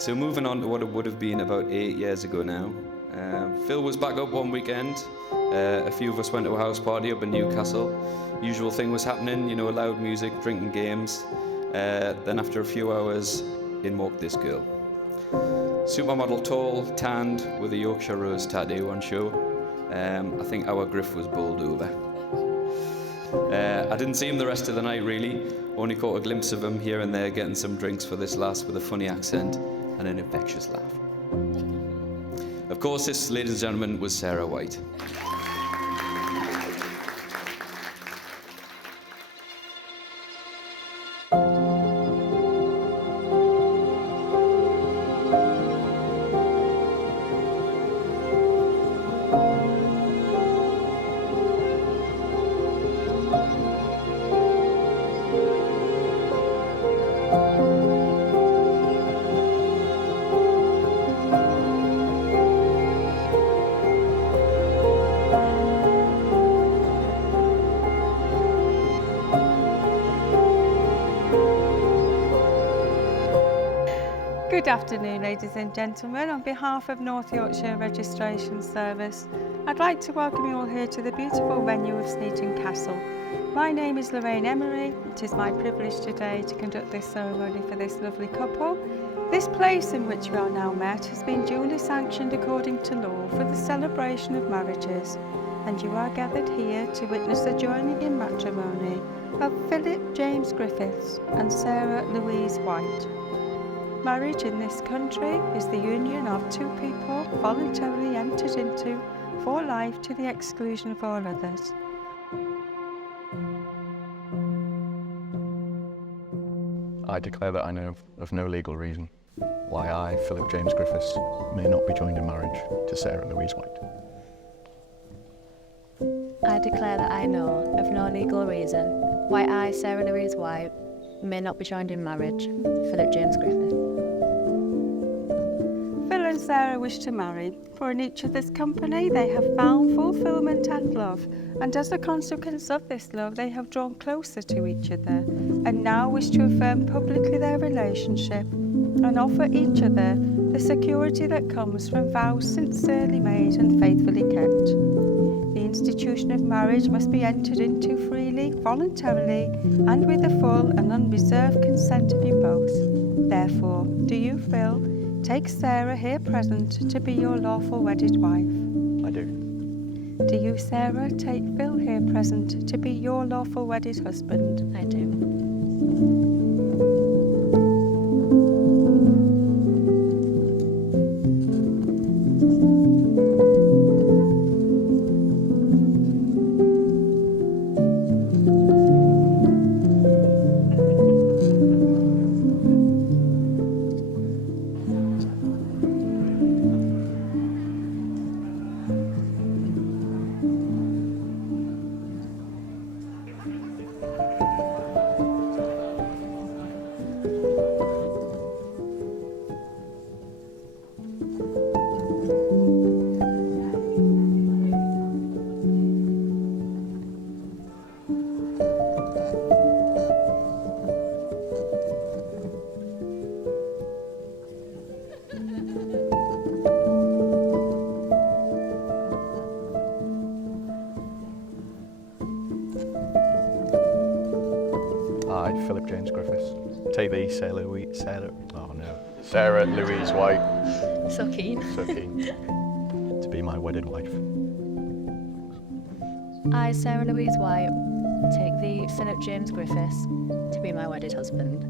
So moving on to what it would have been about 8 years ago now. Phil was back up one weekend. A few of us went to a house party up in Newcastle. Usual thing was happening, you know, loud music, drinking games. Then after a few hours, in walked this girl. Supermodel tall, tanned, with a Yorkshire Rose tattoo on show. I think our Griff was bowled over. I didn't see him the rest of the night really, only caught a glimpse of him here and there getting some drinks for this lass with a funny accent and an infectious laugh. Of course, this, ladies and gentlemen, was Sarah White. Good afternoon, ladies and gentlemen. On behalf of North Yorkshire Registration Service, I'd like to welcome you all here to the beautiful venue of Sneaton Castle. My name is Lorraine Emery. It is my privilege today to conduct this ceremony for this lovely couple. This place in which we are now met has been duly sanctioned according to law for the celebration of marriages, and you are gathered here to witness the joining in matrimony of Philip James Griffiths and Sarah Louise White. Marriage in this country is the union of two people voluntarily entered into for life to the exclusion of all others. I declare that I know of no legal reason why I, Philip James Griffiths, may not be joined in marriage to Sarah Louise White. I declare that I know of no legal reason why I, Sarah Louise White, may not be joined in marriage to Philip James Griffiths. Phil and Sarah wish to marry, for in each other's company they have found fulfilment and love, and as a consequence of this love they have drawn closer to each other, and now wish to affirm publicly their relationship and offer each other the security that comes from vows sincerely made and faithfully kept. The institution of marriage must be entered into freely, voluntarily, and with the full and unreserved consent of you both. Therefore, do you, Phil, take Sarah here present to be your lawful wedded wife? I do. Do you, Sarah, take Phil here present to be your lawful wedded husband? I do. I, Philip James Griffiths, take thee, Sarah Louise White, So keen. to be my wedded wife. I, Sarah Louise White, take thee, Philip James Griffiths, to be my wedded husband.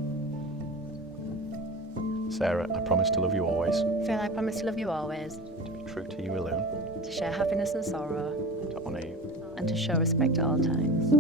Sarah, I promise to love you always, Phil, I promise to love you always, to be true to you alone, to share happiness and sorrow, to honour you. and to show respect at all times.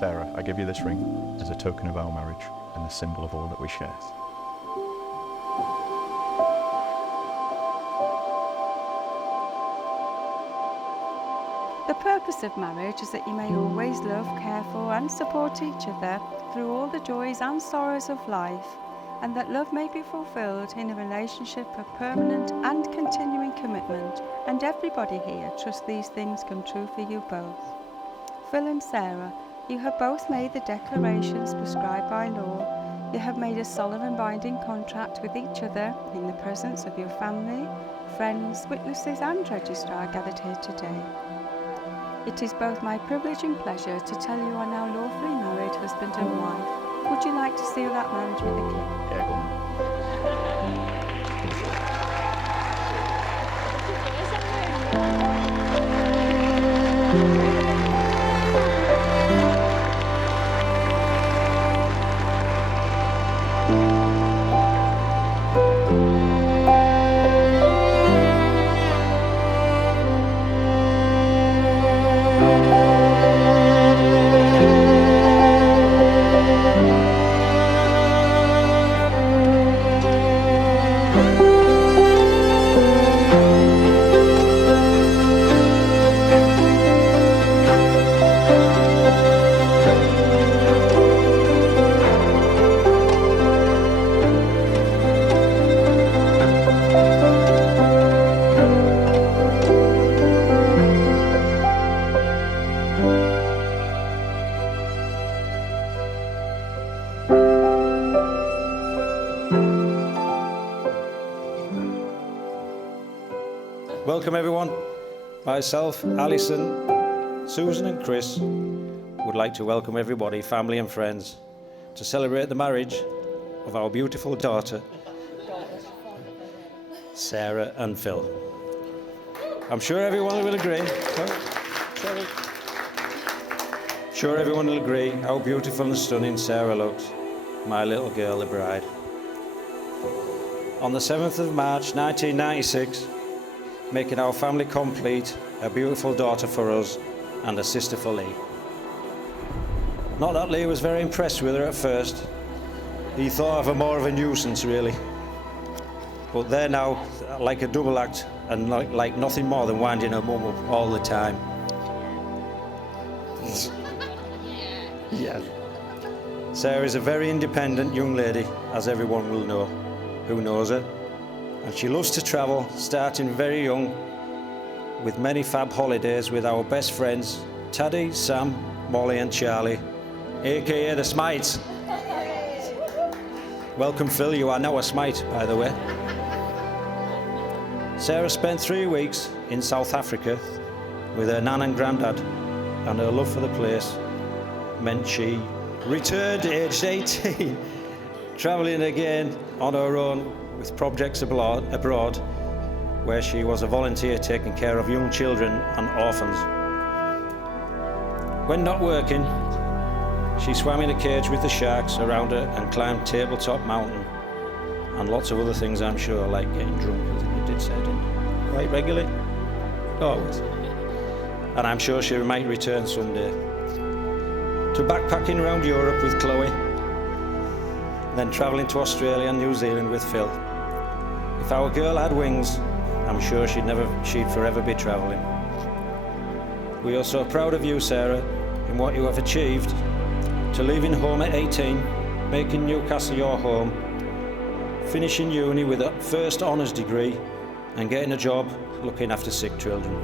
Sarah, I give you this ring as a token of our marriage and a symbol of all that we share. The purpose of marriage is that you may always love, care for and support each other through all the joys and sorrows of life, and that love may be fulfilled in a relationship of permanent and continuing commitment, and everybody here trusts these things come true for you both. Phil and Sarah, you have both made the declarations prescribed by law. You have made a solemn and binding contract with each other in the presence of your family, friends, witnesses and registrar gathered here today. It is both my privilege and pleasure to tell you are now lawfully married husband and wife. Would you like to seal that marriage with a kiss? Yeah, go on. Welcome everyone. Myself, Alison, Susan and Chris would like to welcome everybody, family and friends, to celebrate the marriage of our beautiful daughter, Sarah and Phil. I'm sure everyone will agree. Sure everyone will agree how beautiful and stunning Sarah looks, my little girl, the bride. On the 7th of March 1996, making our family complete, a beautiful daughter for us and a sister for Lee. Not that Lee was very impressed with her at first. He thought of her more of a nuisance, really. But they're now like a double act and like nothing more than winding her mum up all the time. Yeah. Sarah is a very independent young lady, as everyone will know, who knows her. And she loves to travel, starting very young, with many fab holidays with our best friends, Taddy, Sam, Molly and Charlie, aka the Smites. Welcome Phil, you are now a Smite, by the way. Sarah spent 3 weeks in South Africa with her nan and granddad, and her love for the place meant she returned aged 18, travelling again on her own with projects abroad, where she was a volunteer taking care of young children and orphans. When not working, she swam in a cage with the sharks around her and climbed Tabletop Mountain, and lots of other things, I'm sure, like getting drunk, I think you did say, didn't you? Quite regularly? Always. And I'm sure she might return someday. To backpacking around Europe with Chloe, then travelling to Australia and New Zealand with Phil. If our girl had wings, I'm sure she'd forever be travelling. We are so proud of you, Sarah, in what you have achieved, to leaving home at 18, making Newcastle your home, finishing uni with a first honours degree, and getting a job looking after sick children.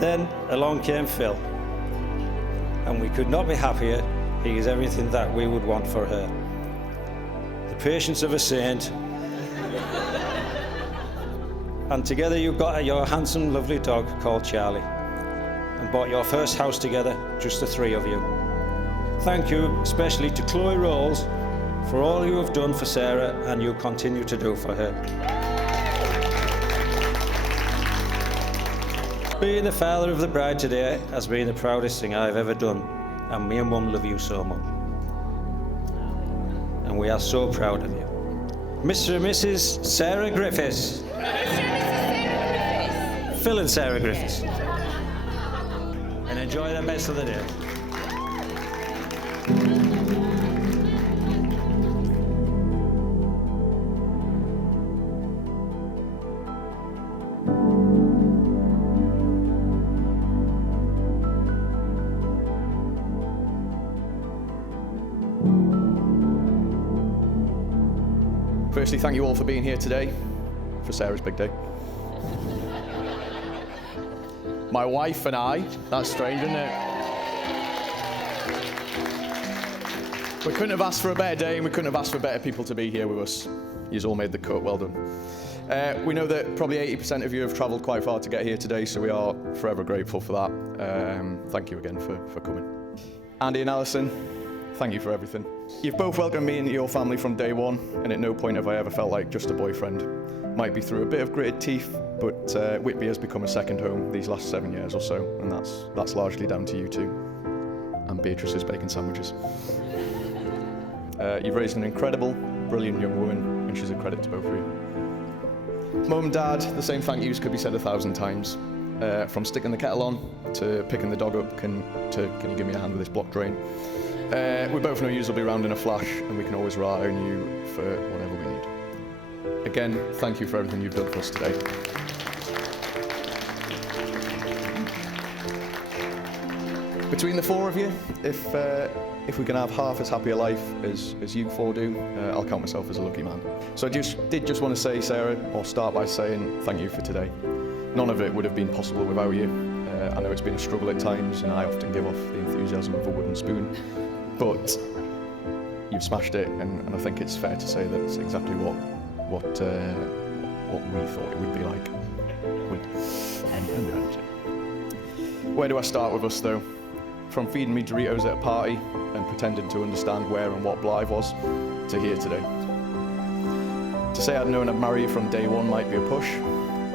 Then along came Phil, and we could not be happier. He is everything that we would want for her. The patience of a saint, And together you've got your handsome, lovely dog called Charlie, and bought your first house together, just the three of you. Thank you especially to Chloe Rolls for all you have done for Sarah and you continue to do for her. Being the father of the bride today has been the proudest thing I've ever done, and me and Mum love you so much. And we are so proud of you. Mr. and Mrs. Sarah Griffiths. Phil and Sarah Griffiths. And enjoy the best of the day. Firstly, thank you all for being here today, for Sarah's big day. My wife and I, that's strange, isn't it? We couldn't have asked for a better day, and we couldn't have asked for better people to be here with us. You've all made the cut, well done. We know that probably 80% of you have travelled quite far to get here today, so we are forever grateful for that. Thank you again for coming. Andy and Alison, thank you for everything. You've both welcomed me into your family from day one, and at no point have I ever felt like just a boyfriend. Might be through a bit of gritted teeth, but Whitby has become a second home these last 7 years or so, and that's largely down to you two, and Beatrice's bacon sandwiches. You've raised an incredible, brilliant young woman, and she's a credit to both of you. Mum and Dad, the same thank yous could be said 1,000 times. From sticking the kettle on, to picking the dog up, can you give me a hand with this block drain? We both know yous will be round in a flash, and we can always rely on you for whatever we need. Again, thank you for everything you've done for us today. Between the four of you, if we can have half as happy a life as you four do, I'll count myself as a lucky man. So I did just want to say, Sarah, or start by saying thank you for today. None of it would have been possible without you. I know it's been a struggle at times, and I often give off the enthusiasm of a wooden spoon, but you've smashed it, and I think it's fair to say that it's exactly what we thought it would be like. Where do I start with us, though? From feeding me Doritos at a party and pretending to understand where and what Blythe was, to here today. To say I'd known I'd marry you from day one might be a push,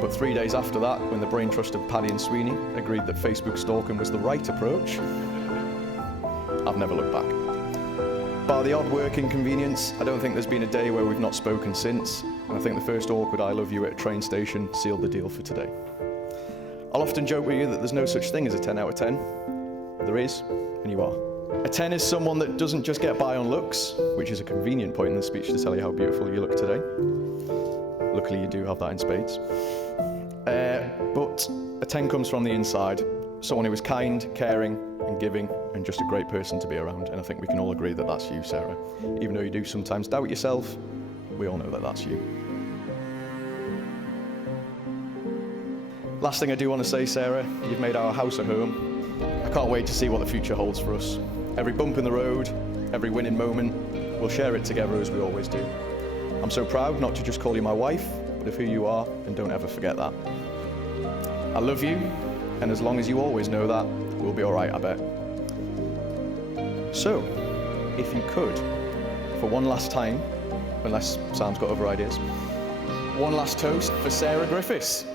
but 3 days after that, when the brain trust of Paddy and Sweeney agreed that Facebook stalking was the right approach, I've never looked back. Bar the odd work inconvenience, I don't think there's been a day where we've not spoken since, and I think the first awkward I love you at a train station sealed the deal for today. I'll often joke with you that there's no such thing as a 10 out of 10. There is, and you are. A 10 is someone that doesn't just get by on looks, which is a convenient point in the speech to tell you how beautiful you look today. Luckily you do have that in spades. But a 10 comes from the inside. Someone who is kind, caring, and giving, and just a great person to be around. And I think we can all agree that that's you, Sarah. Even though you do sometimes doubt yourself, we all know that that's you. Last thing I do want to say, Sarah, you've made our house a home. I can't wait to see what the future holds for us. Every bump in the road, every winning moment, we'll share it together as we always do. I'm so proud not to just call you my wife, but of who you are, and don't ever forget that. I love you, and as long as you always know that, we'll be all right, I bet. So, if you could, for one last time, unless Sam's got other ideas, one last toast for Sarah Griffiths.